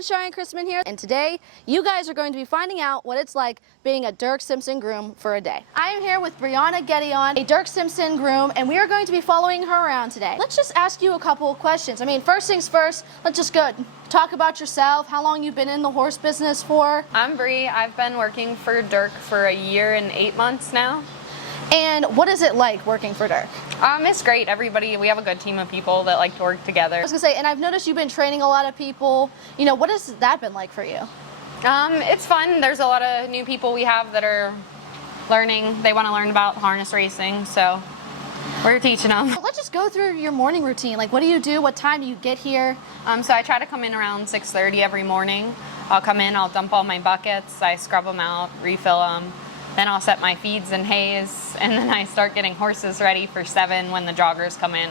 everyone, Cheyenne Christman here, and today you guys are going to be finding out what it's like being a Dirk Simpson groom for a day. I am here with Brianna Gedeon, a Dirk Simpson groom, and we are going to be following her around today. Let's just ask you a couple of questions. I mean, first things first, let's just go talk about yourself, how long you've been in the horse business for. I'm Bree. I've been working for Dirk for a year and 8 months now. And what is it like working for Dirk? It's great. We have a good team of people that like to work together. I was gonna say, and I've noticed you've been training a lot of people. You know, what has that been like for you? It's fun. There's a lot of new people we have that are learning. They want to learn about harness racing, so we're teaching them. Let's just go through your morning routine. Like, what do you do? What time do you get here? So I try to come in around 6:30 every morning. I'll come in, I'll dump all my buckets, I scrub them out, refill them. Then I'll set my feeds and hays, and then I start getting horses ready for 7 when the joggers come in,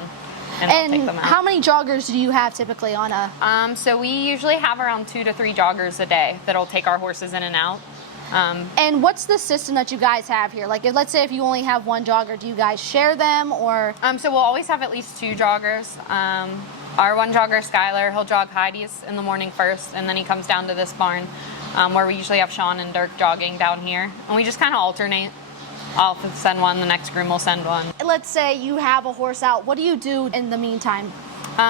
and I'll take them out. How many joggers do you have typically on a? So we usually have around 2 to 3 joggers a day that'll take our horses in and out. And what's the system that you guys have here? Like, let's say if you only have one jogger, do you guys share them, or? So we'll always have at least 2 joggers. Our one jogger, Skylar, he'll jog Heidi's in the morning first, and then he comes down to this barn where we usually have Sean and Dirk jogging down here. And we just kind of alternate. I'll send one, the next groom will send one. Let's say you have a horse out. What do you do in the meantime?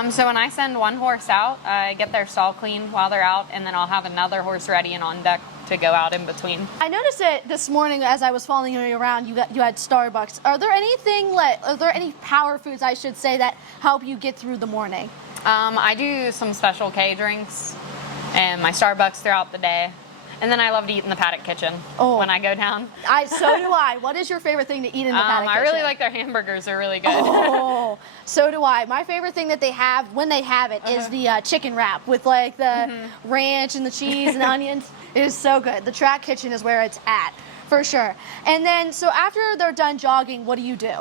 So when I send one horse out, I get their stall clean while they're out, and then I'll have another horse ready and on deck to go out in between. I noticed it this morning as I was following you around. You had Starbucks. Are there any power foods, I should say, that help you get through the morning? I do some Special K drinks and my Starbucks throughout the day. And then I love to eat in the Paddock kitchen when I go down. So do I. What is your favorite thing to eat in the Paddock kitchen? I really like their hamburgers. They're really good. Oh, so do I. My favorite thing that they have when they have it is the chicken wrap with like the ranch and the cheese and onions. It is so good. The track kitchen is where it's at, for sure. And then, so after they're done jogging, what do you do?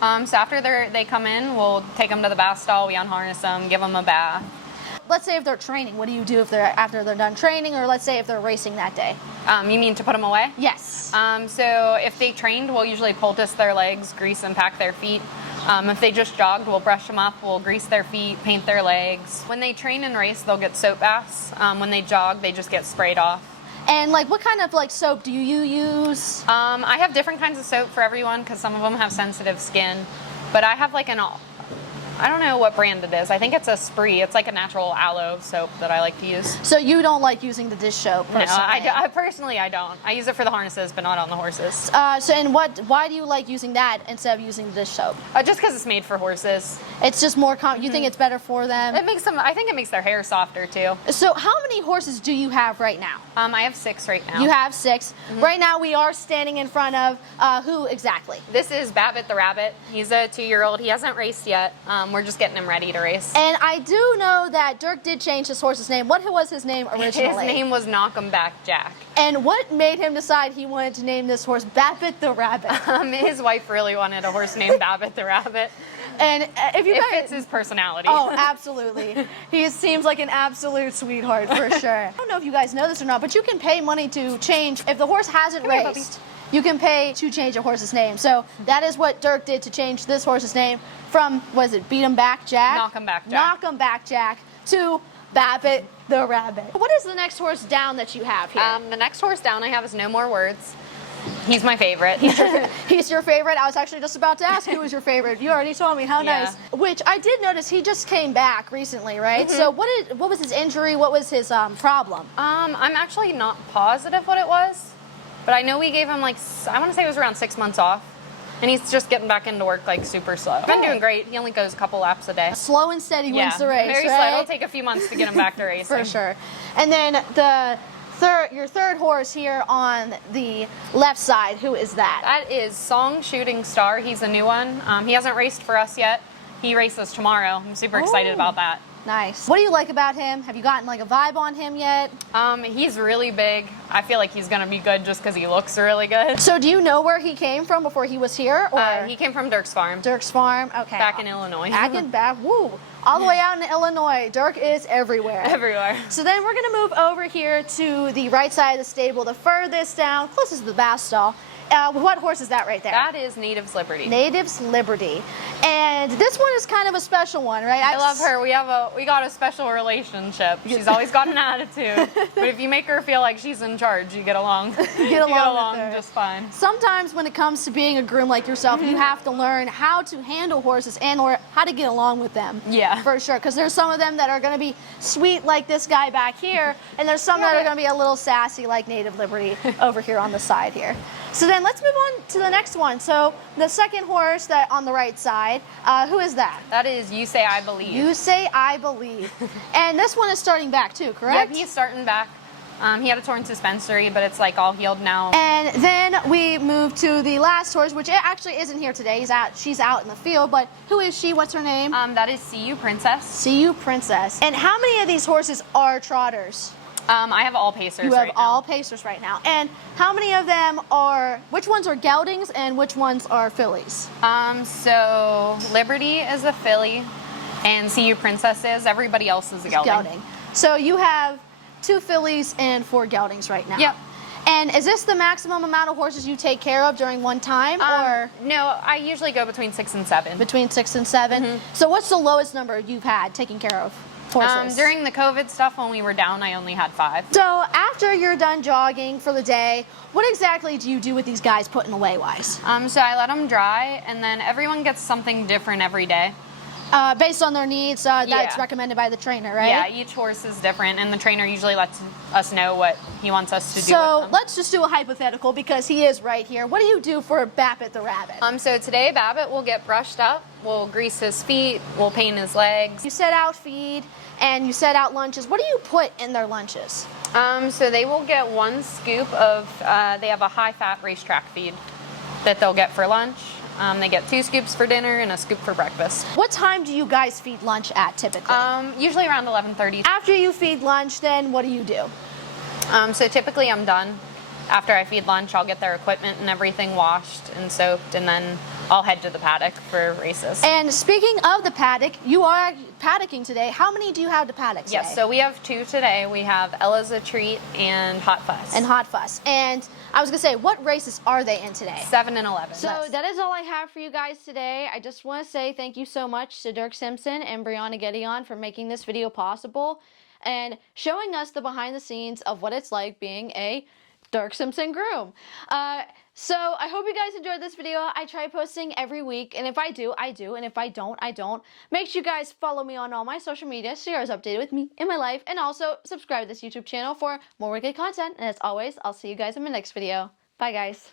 So after they come in, we'll take them to the bath stall. We unharness them, give them a bath. Let's say if they're training, what do you do after they're done training, or let's say if they're racing that day? You mean to put them away? Yes. So if they trained, we'll usually poultice their legs, grease and pack their feet. If they just jogged, we'll brush them up, we'll grease their feet, paint their legs. When they train and race, they'll get soap baths. When they jog, they just get sprayed off. And like, what kind of like soap do you use? I have different kinds of soap for everyone because some of them have sensitive skin. But I have like I don't know what brand it is. I think it's a Spree. It's like a natural aloe soap that I like to use. So you don't like using the dish soap personally? No, I personally don't. I use it for the harnesses, but not on the horses. Why do you like using that instead of using the dish soap? Just because it's made for horses. It's just more you think it's better for them? I think it makes their hair softer too. So how many horses do you have right now? I have 6 right now. You have 6. Right now we are standing in front of who exactly? This is Babbitt the Rabbit. He's a 2-year-old. He hasn't raced yet. We're just getting him ready to race. And I do know that Dirk did change his horse's name. What was his name originally? His name was Knock 'em Back Jack. And what made him decide he wanted to name this horse Babbitt the Rabbit? His wife really wanted a horse named Babbitt the Rabbit. And if you guys, it fits his personality. Oh, absolutely. He seems like an absolute sweetheart for sure. I don't know if you guys know this or not, but you can pay money to change if the horse hasn't raced. You can pay to change a horse's name. So that is what Dirk did to change this horse's name from, Beat 'em Back Jack? Knock 'em Back Jack. Knock 'em Back Jack to Babbitt the Rabbit. What is the next horse down that you have here? The next horse down I have is No More Words. He's my favorite. He's your favorite? I was actually just about to ask who was your favorite. You already told me. How nice. Which I did notice he just came back recently, right? So what was his injury? What was his problem? I'm actually not positive what it was, but I know we gave him I want to say it was around 6 months off. And he's just getting back into work super slow. He's been doing great. He only goes a couple laps a day. Slow and steady wins the race, very right? slow. It'll take a few months to get him back to racing. For sure. And then your third horse here on the left side, who is that? That is Song Shooting Star. He's a new one. He hasn't raced for us yet. He races tomorrow. I'm super excited about that. Nice. What do you like about him? Have you gotten like a vibe on him yet? He's really big. I feel like he's gonna be good just because he looks really good. So do you know where he came from before he was here? Or he came from Dirk's farm. Dirk's farm, okay. Back in Illinois. All the way out in Illinois. Dirk is everywhere. Everywhere. So then we're gonna move over here to the right side of the stable, the furthest down, closest to the bath stall. What horse is that right there? That is Native's Liberty. Native's Liberty. And this one is kind of a special one, right? I love her. We got a special relationship. She's always got an attitude. But if you make her feel like she's in charge, you get along. You get along with her. Just fine. Sometimes when it comes to being a groom like yourself, you have to learn how to handle horses and or how to get along with them. Yeah. For sure. Because there's some of them that are going to be sweet like this guy back here, and there's some that are going to be a little sassy like Native Liberty over here on the side here. So then let's move on to the next one. So the second horse that on the right side, who is that? That is You Say I Believe. You Say I Believe. And this one is starting back too, correct? Yep, he's starting back. He had a torn suspensory, but it's like all healed now. And then we move to the last horse, which actually isn't here today. She's out in the field, but who is she? What's her name? That is See You Princess. See You Princess. And how many of these horses are trotters? I have all pacers right now. You have all pacers right now. And how many of them which ones are geldings and which ones are fillies? So Liberty is a filly and See You Princess is. Everybody else is a gelding. So you have 2 fillies and 4 geldings right now. Yep. And is this the maximum amount of horses you take care of during one time, or? No, I usually go between 6 and 7. Between 6 and 7? Mm-hmm. So what's the lowest number you've had taking care of horses? During the COVID stuff, when we were down, I only had 5. So after you're done jogging for the day, what exactly do you do with these guys putting away wise? So I let them dry, and then everyone gets something different every day. Based on their needs, that's recommended by the trainer, right? Yeah, each horse is different, and the trainer usually lets us know what he wants us to do with So them. let's just do a hypothetical because he is right here. What do you do for Babbitt the rabbit? So today Babbitt will get brushed up, we'll grease his feet, we'll paint his legs. You set out feed and you set out lunches. What do you put in their lunches? So they will get 1 scoop of, they have a high-fat racetrack feed that they'll get for lunch. They get 2 scoops for dinner and a scoop for breakfast. What time do you guys feed lunch at typically? Usually around 11:30. After you feed lunch, then what do you do? So typically I'm done. After I feed lunch, I'll get their equipment and everything washed and soaked, and then I'll head to the paddock for races. And speaking of the paddock, you are paddocking today. How many do you have to paddock today? Yes, so we have 2 today. We have Ella's a Treat and Hot Fuss. And Hot Fuss. And I was going to say, what races are they in today? 7 and 11. So that is all I have for you guys today. I just want to say thank you so much to Dirk Simpson and Brianna Gedeon for making this video possible and showing us the behind the scenes of what it's like being a Dirk Simpson groom. So I hope you guys enjoyed this video. I try posting every week, and if I do, I do, and if I don't, I don't. Make sure you guys follow me on all my social media so you're always updated with me in my life, and also subscribe to this YouTube channel for more wicked content. And as always, I'll see you guys in my next video. Bye, guys.